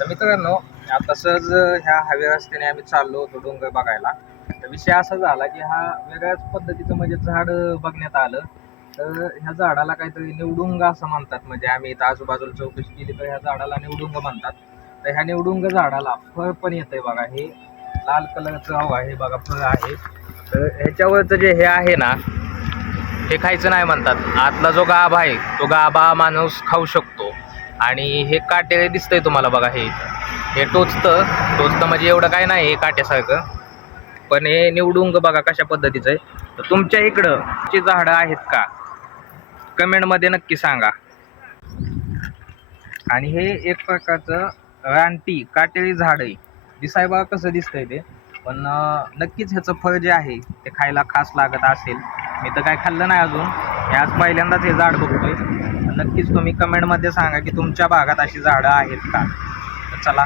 तर मित्रांनो आता सहज ह्या हवे रस्त्याने आम्ही चाललो होतो डोंगर बघायला. तर विषय असा झाला की हा वेगळ्याच पद्धतीचं म्हणजे झाड बघण्यात आलं. तर ह्या झाडाला काहीतरी निवडुंग असं म्हणतात. म्हणजे आम्ही इथं आजूबाजूला चौकशी केली तर ह्या झाडाला निवडुंग म्हणतात. तर ह्या निवडुंग झाडाला फळ पण येतंय बघा. हे लाल कलरचं हवा हे बघा फळ आहे. तर ह्याच्यावरचं जे हे आहे ना हे खायचं नाही म्हणतात. आतला जो गाभा आहे तो गाभा माणूस खाऊ शकतो. आणि हे काटे दिसतंय तुम्हाला बघा हे हे टोचतं. टोचतं म्हणजे एवढं काय नाही हे काट्यासारखं. पण हे निवडूंग बघा कशा पद्धतीचं आहे. तर तुमच्या इकडं ची झाडं आहेत का? कमेंटमध्ये नक्की सांगा. आणि हे एक प्रकारचं रानटी काटेरी झाड आहे. दिसाय बघा कसं दिसतंय ते. पण नक्कीच ह्याचं फळ जे आहे ते खायला खास लागत असेल. मी तर काय खाल्लं नाही अजून. आज पहिल्यांदाच हे झाड बघतोय. नक्कीच तुम्ही कमेंटमध्ये सांगा की तुमच्या भागात अशी झाडं आहेत का? चला.